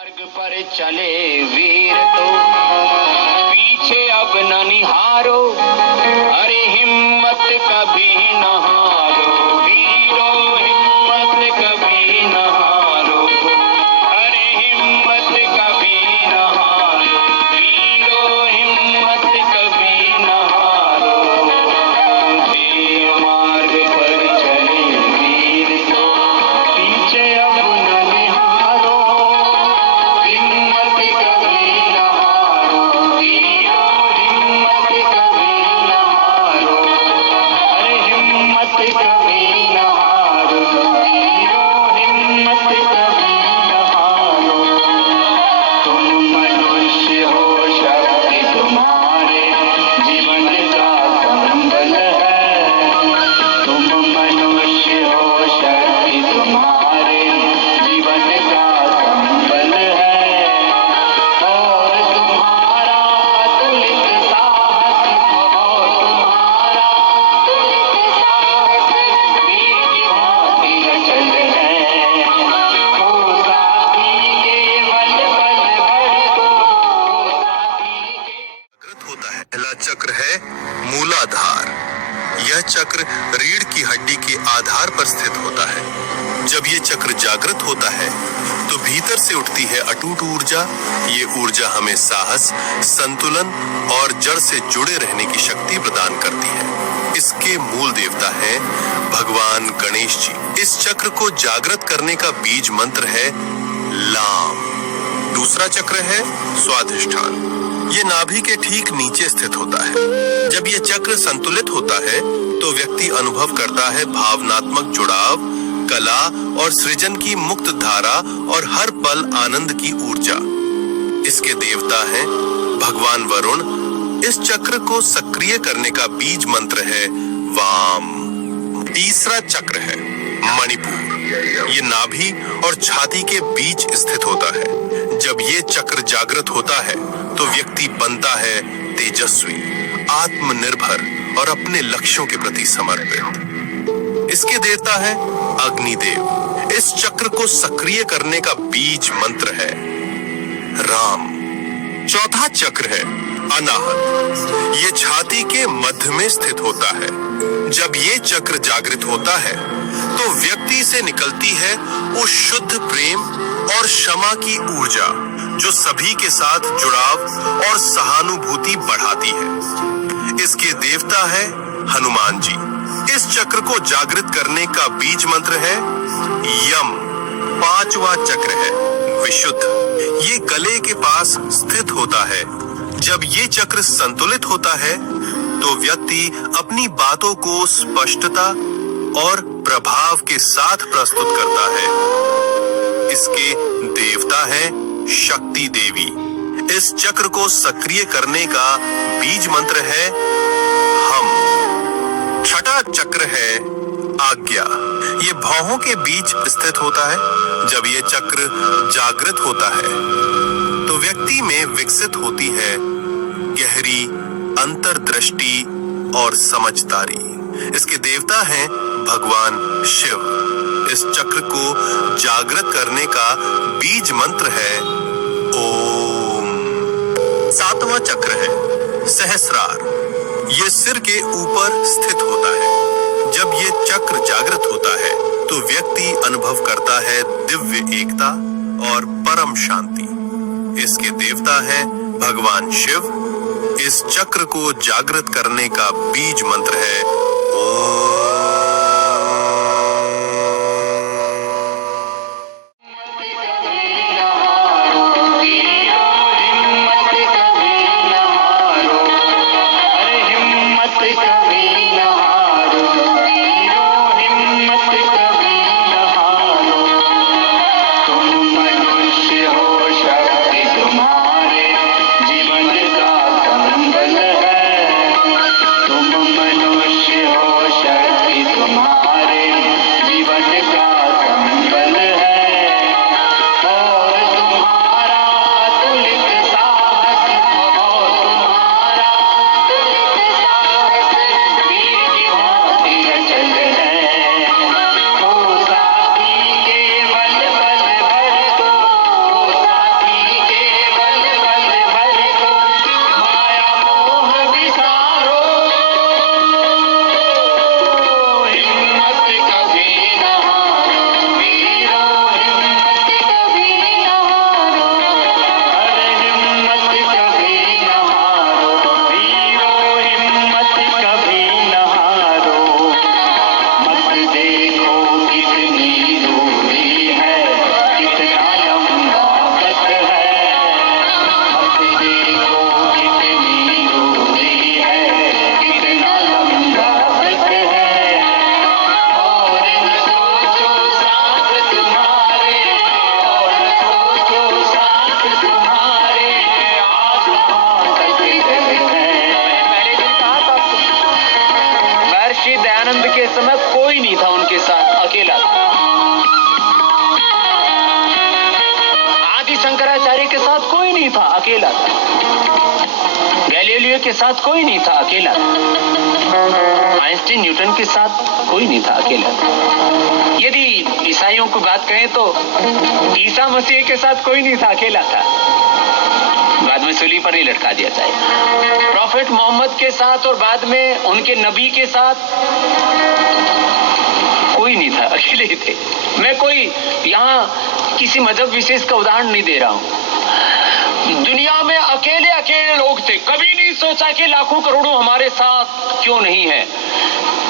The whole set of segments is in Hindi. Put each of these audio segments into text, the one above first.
मार्ग पर चले वीर तो पीछे अब न निहारो, अरे हिम्मत कभी न हारो, वीरो हिम्मत कभी न हारो, अरे हिम्मत कभी न हारो, वीरो हिम्मत कभी न हारो। मार्ग पर चले वीर तो पीछे अब न निहारो, हिम्मत कभी न हारो, वीरो हिम्मत कभी न हारो, अरे हिम्मत कभी न हारो, वीरो हिम्मत कभी न हारो। तुम मनुष्य हो शक्ति तुम्हारे जीवन का संबल है, तुम मनुष्य हो शक्ति तुम्हारे जीवन का संबल है, और तुम्हारा अतुलित साहस, और तुम्हारा अतुलित साहस वीर की भांति अचल है। ओ साथी केवल बल भर दो, ओ साथी जागृत होता है। पहला चक्र है मूलाधार। यह चक्र रीढ़ की हड्डी के आधार पर स्थित होता है। जब ये चक्र जागृत होता है तो भीतर से उठती है अटूट ऊर्जा। ये ऊर्जा हमें साहस, संतुलन और जड़ से जुड़े रहने की शक्ति प्रदान करती है। इसके मूल देवता हैं भगवान गणेश जी। इस चक्र को जागृत करने का बीज मंत्र है लाम। दूसरा चक्र है स्वाधिष्ठान। ये नाभि के ठीक नीचे स्थित होता है। जब ये चक्र संतुलित होता है तो व्यक्ति अनुभव करता है भावनात्मक जुड़ाव, कला और सृजन की मुक्त धारा और हर पल आनंद की ऊर्जा। इसके देवता हैं भगवान वरुण। इस चक्र को सक्रिय करने का बीज मंत्र है वाम। तीसरा चक्र है मणिपुर। ये नाभि और छाती के बीच स्थित होता है। जब ये चक्र जागृत होता है तो व्यक्ति बनता है तेजस्वी, आत्मनिर्भर और अपने लक्ष्यों के प्रति समर्पित। इसके देवता है अग्निदेव। इस चक्र को सक्रिय करने का बीज मंत्र है राम। चौथा चक्र है अनाहत। ये छाती के मध्य में स्थित होता है। जब ये चक्र जागृत होता है तो व्यक्ति से निकलती है उस शुद्ध प्रेम और क्षमा की ऊर्जा जो सभी के साथ जुड़ाव और सहानुभूति बढ़ाती है। इसके देवता है हनुमान जी। इस चक्र को जागृत करने का बीज मंत्र है यम। पांचवा चक्र है विशुद्ध। ये गले के पास स्थित होता है। जब ये चक्र संतुलित होता है तो व्यक्ति अपनी बातों को स्पष्टता और प्रभाव के साथ प्रस्तुत करता है। इसके देवता है शक्ति देवी। इस चक्र को सक्रिय करने का बीज मंत्र है हम। छठा चक्र है आज्ञा। ये भौहों के बीच स्थित होता है। जब ये चक्र जागृत होता है तो व्यक्ति में विकसित होती है गहरी अंतर्दृष्टि और समझदारी। इसके देवता हैं भगवान शिव। इस चक्र को जागृत करने का बीज मंत्र है ओम। सातवां चक्र है सहस्रार। ये सिर के ऊपर स्थित होता है। जब ये चक्र जागृत होता है तो व्यक्ति अनुभव करता है दिव्य एकता और परम शांति। इसके देवता है भगवान शिव। इस चक्र को जागृत करने का बीज मंत्र है ओम। तुम मनुष्य हो शक्ति शंकराचार्य के साथ कोई नहीं था, अकेला था। गैलीलियो के साथ कोई नहीं था, अकेला था। आइंस्टीन न्यूटन के साथ कोई नहीं था, अकेला था। यदि ईसाइयों को बात कहें तो ईसा मसीह के साथ कोई नहीं था, अकेला था। बाद में सूली पर ही लटका दिया जाए। प्रॉफेट मोहम्मद के साथ और बाद में उनके नबी के साथ कोई नहीं था, अकेले ही थे। मैं कोई यहाँ किसी मजहब विशेष का उदाहरण नहीं दे रहा हूं। दुनिया में अकेले अकेले लोग थे। कभी नहीं सोचा कि लाखों करोड़ों हमारे साथ क्यों नहीं है।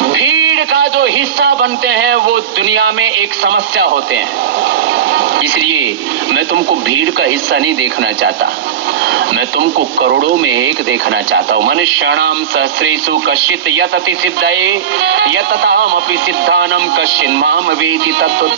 भीड़ का जो हिस्सा बनते हैं वो दुनिया में एक समस्या होते हैं। इसलिए मैं तुमको भीड़ का हिस्सा नहीं देखना चाहता, मैं तुमको करोड़ों में एक देखना चाहता हूं। मनुष्याणाम सहस्रेषु कश्चित् यतति सिद्धये यततामपि सिद्धानम कश्चिन्माम वेति तत्व।